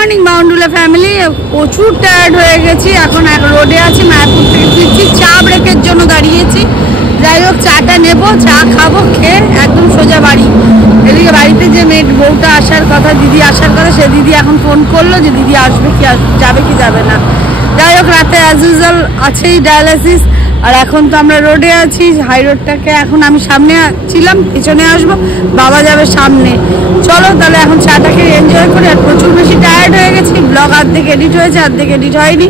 Morning বাউন্ডুলা family. প্রচুর tired হয়ে গেছি, এখন রোডে আছি, মায়াপুর থেকে ফিরছি, চা ব্রেকের জন্য দাঁড়িয়েছি। যাই হোক, চাটা নেবো, চা খাবো, খেয়ে একদম সোজা বাড়ি। এদিকে বাড়িতে যে মেয়ে বউটা আসার কথা, দিদি আসার কথা, সে দিদি এখন ফোন করলো যে দিদি আসবে কি যাবে কি যাবে না। যাই হোক, রাতে অ্যাজ ইউজুয়াল আছেই ডায়ালিসিস। আর এখন তো আমরা রোডে আছি, হাই রোডটাকে এখন আমি সামনে ছিলাম, পিছনে আসবো, বাবা যাবে সামনে। চলো তাহলে এখন চাটাকে এনজয় করি। আর প্রচুর বেশি টায়ার্ড হয়ে গেছি, ব্লগ অর্ধেক এডিট হয়েছে, অর্ধেক এডিট হয়নি,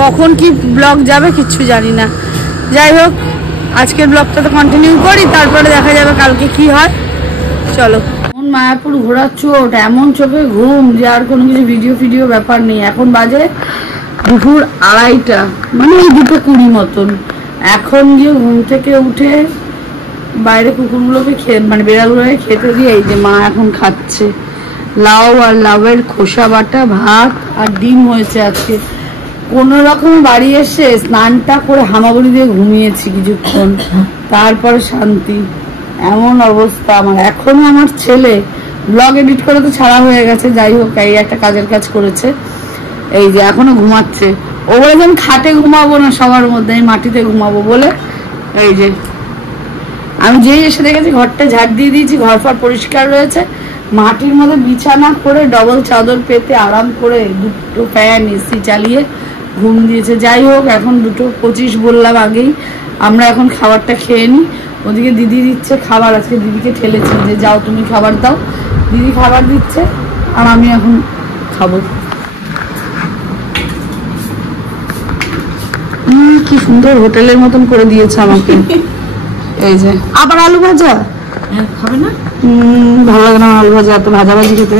কখন কি ব্লগ যাবে কিচ্ছু জানি না। যাই হোক, আজকের ব্লগটা তো কন্টিনিউ করি, তারপরে দেখা যাবে কালকে কি হয়। চলো। এখন মায়াপুর ঘোরার চোট, এমন চোখে ঘুম যে আর কোনো কিছু ভিডিও ব্যাপার নেই। এখন বাজে দুপুর 2:30, মানে ওই 2:20 মতন। এখন যে ঘুম থেকে উঠে বাইরে কুকুরগুলোকে মানে বেড়ালগুলোকে খেতে দিয়ে এই যে মা এখন খাচ্ছে লাউ আর লাউয়ের খোসা বাটা ভাত আর ডিম হয়েছে আজকে। কোনো রকমে বাড়ি এসে স্নানটা করে হামাগুড়ি দিয়ে ঘুমিয়েছি কিছুক্ষণ, তারপরে শান্তি। এমন অবস্থা আমার। এখনো আমার ছেলে ব্লগ এডিট করে তো ছাড়া হয়ে গেছে, যাই হোক এই একটা কাজের কাজ করেছে, এই যে এখনো ঘুমাচ্ছে। ও বলে যে আমি খাটে ঘুমাবো না, সবার মধ্যে আমি মাটিতে ঘুমাবো বলে এই যে আমি যেই এসে দেখেছি ঘরটা ঝাড় দিয়ে দিয়েছি, ঘর ফর পরিষ্কার রয়েছে, মাটির মধ্যে বিছানা করে ডবল চাদর পেতে আরাম করে 2টো ফ্যান এসি চালিয়ে ঘুম দিয়েছে। যাই হোক, এখন 2:25 বললাম আগেই, আমরা এখন খাবারটা খেয়ে নিই। ওদিকে দিদি দিচ্ছে খাবার, আজকে দিদিকে ঠেলেছি যে যাও তুমি খাবার দাও। দিদি খাবার দিচ্ছে আর আমি এখন খাবো। কি সুন্দর হোটেলের মতন করে দিয়েছে আমাকে। এই যে আবার আলু ভাজা, খাবে না? ভালো লাগে না আলু ভাজা, এত ভাজাভাজি খেতে।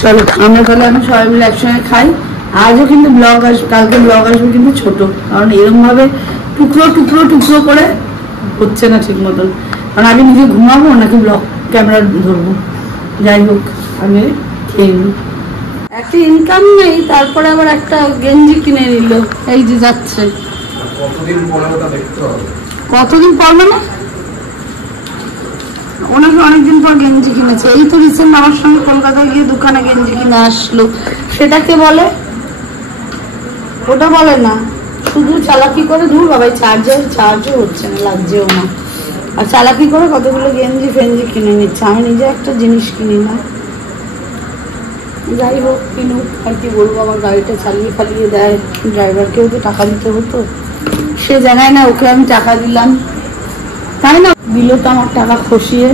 চলো আমরা তাহলে এখন সবাই মিলে একসঙ্গে খাই। আজও কিন্তু ব্লগ আসবে, কালকে ব্লগ আসবে কিন্তু ছোট, কারণ এরকম ভাবে টুকরো টুকরো টুকরো করে হচ্ছে না ঠিক মতন। কারণ আমি নিজে ঘুমাবো নাকি ব্লগ ক্যামেরা ধরবো। যাই হোক, আমি খেয়ে নিই। একটা ইনকাম নেই, তারপরে আবার একটা গেঞ্জি কিনে নিল, এই যে যাচ্ছে। কতদিন পর মানে ওনাকে অনেকদিন পর গেঞ্জি কিনেছে। এই তো রিসেন্ট আমার সঙ্গে কলকাতায় গিয়ে দোকানে গেঞ্জি কিনে আসলো। সেটাকে বলে, ওটা বলে না, শুধু চালাকি করে। ধুর বাবাই, চার্জও হচ্ছে না, লাগছেও না। আর চালাকি করে কতগুলো গেঞ্জি ফেঞ্জি কিনে নিচ্ছে। আমি নিজে একটা জিনিস কিনি না। যাই হোক, কিনুক, আর কি বলবো। আমার গাড়িটা চালিয়ে ফালিয়ে দেয়, ড্রাইভারকেও তো টাকা দিতে হতো, সে জানায় না, ওকে আমি টাকা দিলাম, তাই না? দিল তো আমার টাকা খসিয়ে।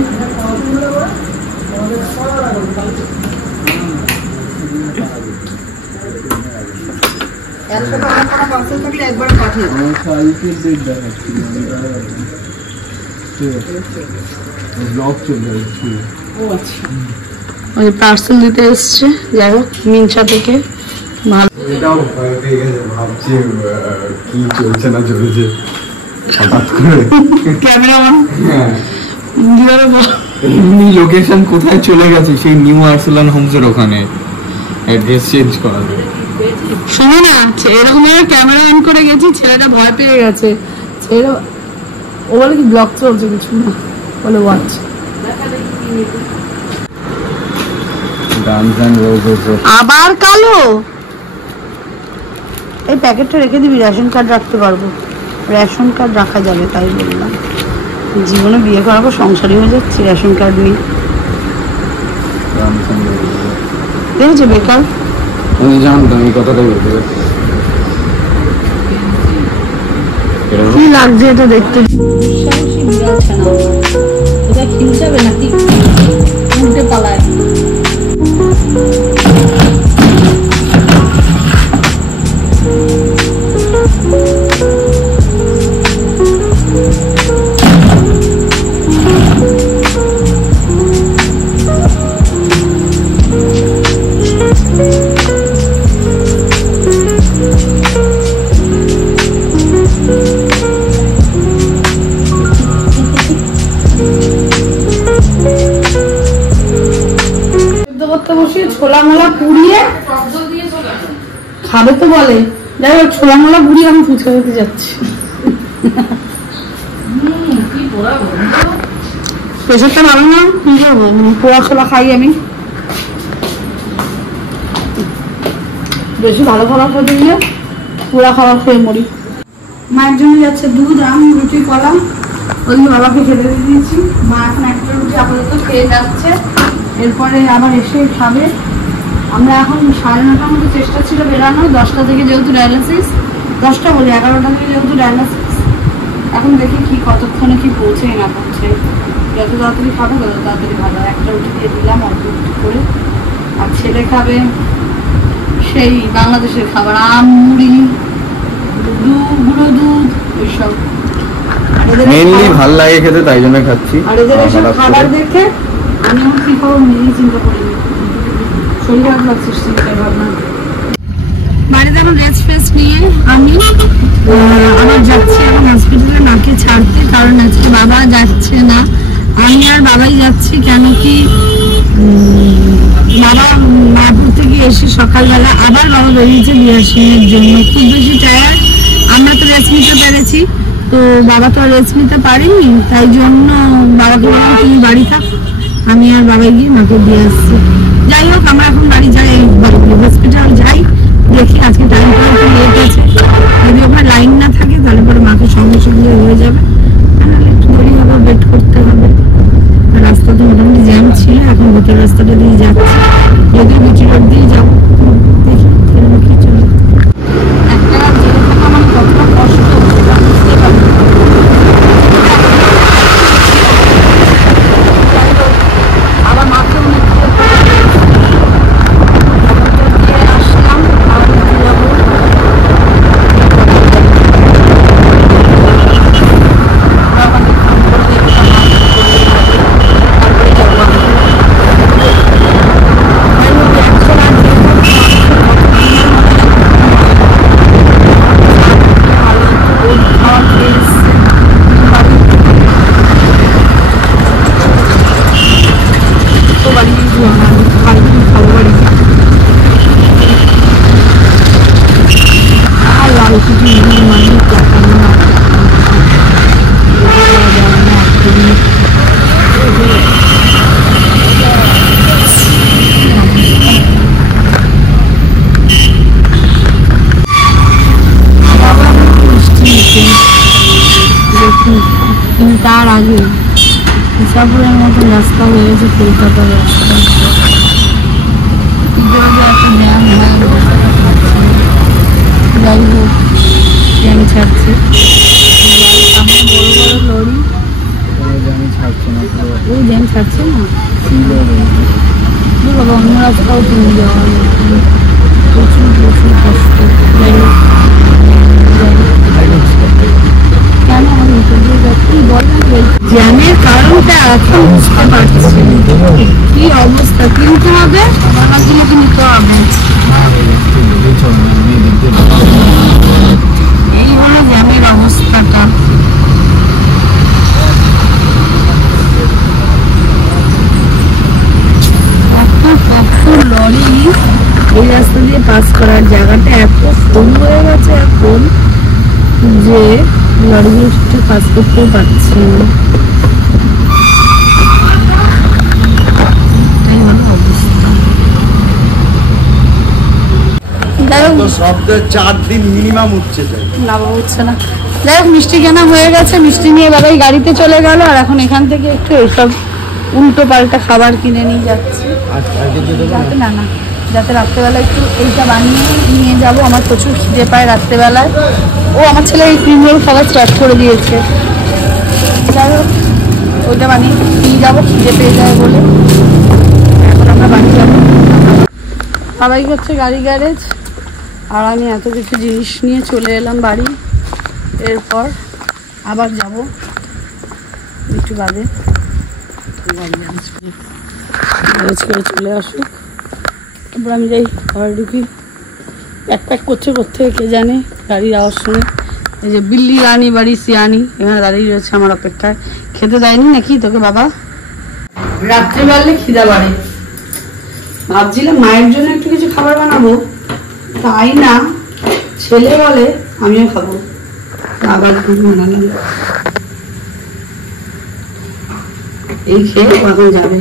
ওই পার্সেল দিতে এসছে, যাই হোক মিনসা থেকে। ভালো, এটাও ভয় পেয়ে গেছে, ভাবছি কি চলছে না চলছে হঠাৎ করে। ক্যামেরাম্যান এমনি লোকেশন কোথায় চলে গেছে, সেই নিউ আর্সেলান হোমস এর ওখানে অ্যাড্রেস চেঞ্জ করা। শোনো না, এরকম ভাবে ক্যামেরা অন করে গেছি, ছেলেটা ভয় পেয়ে গেছে। ও বলে কি ব্লগ চলছে, কিছু না বলে ওয়াচ। আবার কালো, এই প্যাকেটটা রেখে দিবি, রেশন কার্ড রাখতে পারবো। রেশন কার্ড রাখা যাবে, তাই বললাম। জীবনে বিয়ে করাবো, সংসারী হয়ে যাচ্ছি, রেশন কার্ড নেই। দেখেছো বেকার, আমি জানতাম এই কথাটাই বলতে। কি লাগছে এটা দেখতে, এটা খিলচাবে নাকি উল্টে পালায়। ছোলা মোলা পুড়িয়ে খাবে তো বলে। যাই হোক, ছোলা মোলা পুড়িয়ে আমি ফুচকা খেতে যাচ্ছি। প্রেশারটা ভালো না, কি করবো, পোড়া ছোলা খাই আমি। বেশি ভালো খাবার খেতে গিয়ে পুরা খাবার খেয়ে মরি। মায়ের জন্য যাচ্ছে দুধ, আম, রুটি, কলা, ওই বাবাকে খেতে দিয়েছি। মা এখন একটা রুটি আপাতত খেয়ে যাচ্ছে, এরপরে আবার এসে খাবে। আমরা এখন 9:30টার মধ্যে চেষ্টা ছিল বেরানোর, 10টা থেকে যেহেতু ডায়ালিসিস, 10টা বলি 11টা থেকে যেহেতু ডায়ালিসিস, এখন দেখি কি কতক্ষণে কি পৌঁছে না পৌঁছে। যত তাড়াতাড়ি খাবে তত তাড়াতাড়ি ভালো। একটা রুটি দিয়ে দিলাম অল্প রুটি করে, আর ছেলে খাবে সেই বাংলাদেশের খাবার, আম, মুড়ি, গুঁড়ো দুধ, ওইসব। মেইনলি ভালো লাগে খেতে, তাই জন্য খাচ্ছি। আর এদের এসব খাবার দেখে আমি আমার কি খাবো নিজেই চিন্তা করিনি, শরীর খারাপ লাগছে চিন্তা ভাবনা। বাড়িতে এখন রেস্ট ফেস্ট নিয়ে আমি আবার যাচ্ছি এখন হসপিটালে মাকে ছাড়তে, কারণ আজকে বাবা যাচ্ছে না, আমি আর বাবাই যাচ্ছি। কেন কি বাবা মায়াপুর থেকে এসে সকালবেলা আবার বাবা বেরিয়েছে বিয়াসিনের জন্য, খুব বেশি টায়ার্ড। আমরা তো রেস্ট নিতে পেরেছি, তো বাবা তো আর রেস্ট নিতে পারিনি, তাই জন্য বাবাকে বললাম তুমি বাড়ি থাক, আমি আর বাবাই গিয়ে মাকে দিয়ে আসছি। যাই হোক আমরা এখন বাড়ি যাই, হসপিটাল যাই, দেখি আজকে টাইমটা একটু লেট আছে, যদি ওখানে লাইন না থাকে তাহলে পরে মাকে সঙ্গে সঙ্গে হয়ে যাবে, একটু দেরি হবে, ওয়েট করতে হবে। রাস্তাতে মোটামুটি জ্যাম ছিল, এখন ভেতর রাস্তাটা দিয়ে যাচ্ছি, যদি বিচি রোড দিয়ে যাবো, দেখি কি চলে। একটা জেলে থাকা আমার কতটা কষ্ট বুঝতে পারি। আবার মাকে আসলাম, আবার যাবো। তার আগে ইসাপুরের মতন রাস্তা হয়ে গেছে কলকাতার রাস্তা, একটা জ্যাম হয়। যাই হোক জ্যাম ছাড়ছে, সামনে বড় বড় লরি, ওই জ্যাম ছাড়ছে না, বাবা অন্য রাস্তাও তুমি যাওয়া প্রচুর প্রচুর কষ্ট। যাই হোক কেন আমি জ্যামের কারণটা এখন বুঝতে পারছি কি অবস্থা, কিনতে হবে বাবাগুলোকে নিতে হবে, এই হলো জ্যামের অবস্থাটা। লরি এই রাস্তা দিয়ে পাস করার জায়গাটা এত ফুল হয়ে গেছে এখন যে লরিগুলো পাস করতেও পারছি না। যাই হোক মিষ্টি কেনা হয়ে গেছে, মিষ্টি নিয়ে বাবাই গাড়িতে চলে গেল, আর এখন এখান থেকে একটু এইসব উল্টো পাল্টা খাবার কিনে নিয়ে যাচ্ছি, যাতে না যাতে রাত্রেবেলা একটু এইটা বানিয়ে নিয়ে যাব। আমার প্রচুর খিদে পায় রাত্রেবেলায়, ও আমার ছেলে এই ক্রিম রোল খাবার স্টার্ট করে দিয়েছে। যাই হোক ওইটা বানিয়ে নিয়ে যাবো, খিদে পেয়ে যায় বলে। এখন আমরা বাড়ি যাবো, সবাই হচ্ছে গাড়ি গ্যারেজ, আর আমি এত কিছু জিনিস নিয়ে চলে এলাম বাড়ি। এরপর আবার যাব একটু বাদে, গ্যারেজ করে চলে আসুক, তারপর আমি যাই ঘরে ঢুকি। প্যাক করছে কোথেকে কে জানে, গাড়ির আওয়াজ শুনে। এই যে বিল্লি রানী বাড়ি সিয়ানি এখানে দাঁড়িয়ে রয়েছে আমার অপেক্ষায়। খেতে দেয়নি নাকি তোকে বাবা? রাত্রিবেলা খিদা বাড়ে, ভাবছিলাম মায়ের জন্য একটু কিছু খাবার বানাবো, তাই না ছেলে বলে আমিও খাবো, আবার বানালাম। এই খেয়ে এখন যাবে,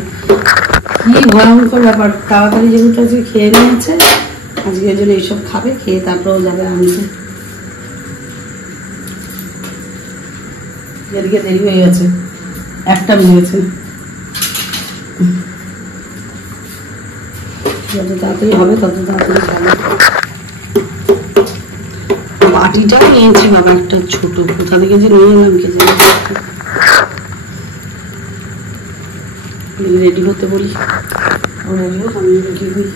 কি ভয়ঙ্কর ব্যাপার। তাড়াতাড়ি যেহেতু আজকে খেয়ে নিয়েছে, আজকের জন্য এইসব খাবে, খেয়ে তারপরেও যাবে আনতে। এদিকে দেরি হয়ে গেছে, 1টা বেজে গেছে। যত তাড়াতাড়ি হবে তত তাড়াতাড়ি খাবে। বাটিটাও নিয়েছি বাবা একটা ছোট, কোথা থেকে যে নিয়ে এলাম কে জানে। রেডি হতে বলি, রেডি হোক, আমি রেডি হই।